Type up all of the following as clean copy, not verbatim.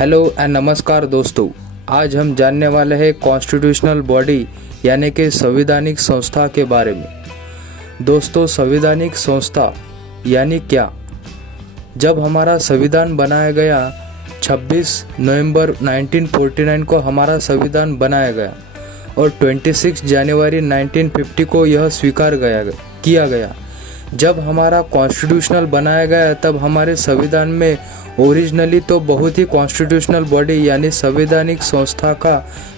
Hello and नमस्कार दोस्तों। आज हम जानने वाले हैं कॉन्स्टिट्यूशनल बॉडी यानी कि संवैधानिक संस्था के बारे में। दोस्तों, संवैधानिक संस्था यानी क्या? जब हमारा संविधान बनाया गया 26 नवंबर 1949 को हमारा संविधान बनाया गया और 26 जनवरी 1950 को यह स्वीकार किया गया। जब हमारा कॉन्स्टिट्यूशनल बनाया गया तब हमारे संविधान में ओरिजिनली तो बहुत ही कॉन्स्टिट्यूशनल बॉडी यानी संवैधानिक संस्था का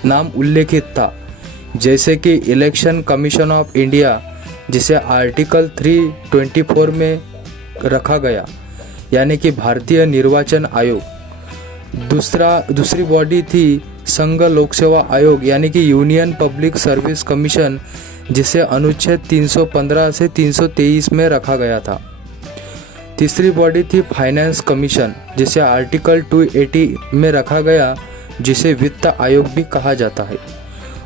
नाम उल्लेखित था, जैसे कि इलेक्शन कमीशन ऑफ इंडिया, जिसे आर्टिकल 324 में रखा गया यानी कि भारतीय निर्वाचन आयोग। दूसरी बॉडी थी संघ लोक सेवा आयोग यानी कि यूनियन पब्लिक सर्विस कमीशन, जिसे अनुच्छेद 315 से 323 में रखा गया था। तीसरी बॉडी थी फाइनेंस कमीशन, जिसे आर्टिकल 280 में रखा गया, जिसे वित्त आयोग भी कहा जाता है।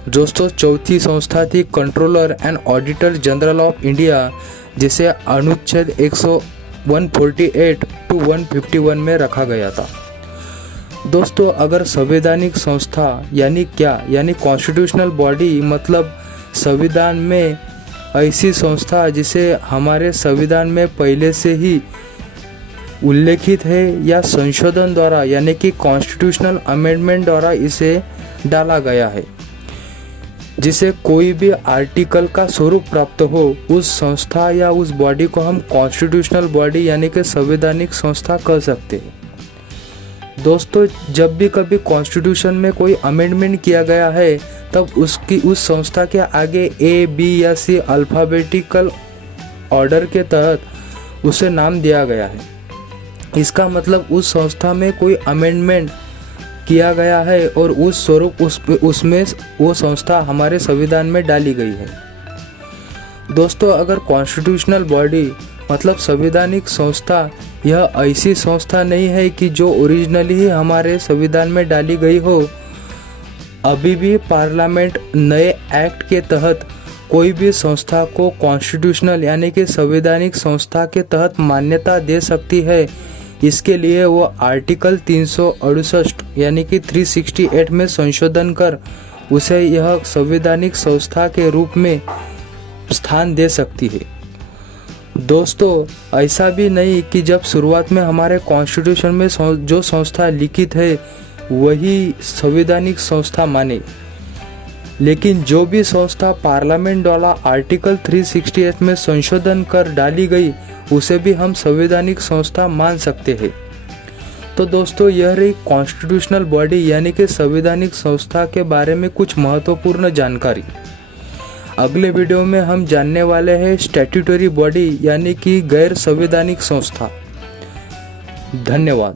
दोस्तों, चौथी संस्था थी controller and auditor general of India, जिसे अनुच्छेद 148 टू 151 में रखा गया था। दोस्तों, अगर संवैधानिक संस्था यानी क्या, यानी कॉन्स्टिट्यूशनल बॉडी मतलब संविधान में ऐसी संस्था जिसे हमारे संविधान में पहले से ही उल्लेखित है या संशोधन द्वारा यानी कि कॉन्स्टिट्यूशनल अमेंडमेंट द्वारा इसे डाला गया है, जिसे कोई भी आर्टिकल का स्वरूप प्राप्त हो, उस संस्था या उस बॉडी को हम कॉन्स्टिट्यूशनल बॉडी यानी कि संवैधानिक संस्था कह सकते हैं। दोस्तों, जब भी कभी कॉन्स्टिट्यूशन में कोई अमेंडमेंट किया गया है तब उस संस्था के आगे ए, बी या सी अल्फ़ाबेटिकल ऑर्डर के तहत उसे नाम दिया गया है। इसका मतलब उस संस्था में कोई अमेंडमेंट किया गया है और उस स्वरूप उसमें वो संस्था हमारे संविधान में डाली गई है। दोस्तों, अगर कॉन्स्टिट्यूशनल बॉडी मतलब संवैधानिक संस्था यह ऐसी संस्था नहीं है कि जो ओरिजिनली ही हमारे संविधान में डाली गई हो। अभी भी पार्लियामेंट नए एक्ट के तहत कोई भी संस्था को कॉन्स्टिट्यूशनल यानी कि संवैधानिक संस्था के तहत मान्यता दे सकती है। इसके लिए वो आर्टिकल 368 यानी कि 368 में संशोधन कर उसे यह संवैधानिक संस्था के रूप में स्थान दे सकती है। दोस्तों, ऐसा भी नहीं कि जब शुरुआत में हमारे कॉन्स्टिट्यूशन में जो संस्था लिखित है वही संवैधानिक संस्था माने, लेकिन जो भी संस्था पार्लियामेंट द्वारा आर्टिकल 368 में संशोधन कर डाली गई उसे भी हम संवैधानिक संस्था मान सकते हैं। तो दोस्तों, यह रही कॉन्स्टिट्यूशनल बॉडी यानी कि संवैधानिक संस्था के बारे में कुछ महत्वपूर्ण जानकारी। अगले वीडियो में हम जानने वाले हैं स्टैट्यूटरी बॉडी यानी कि गैर संवैधानिक संस्था। धन्यवाद।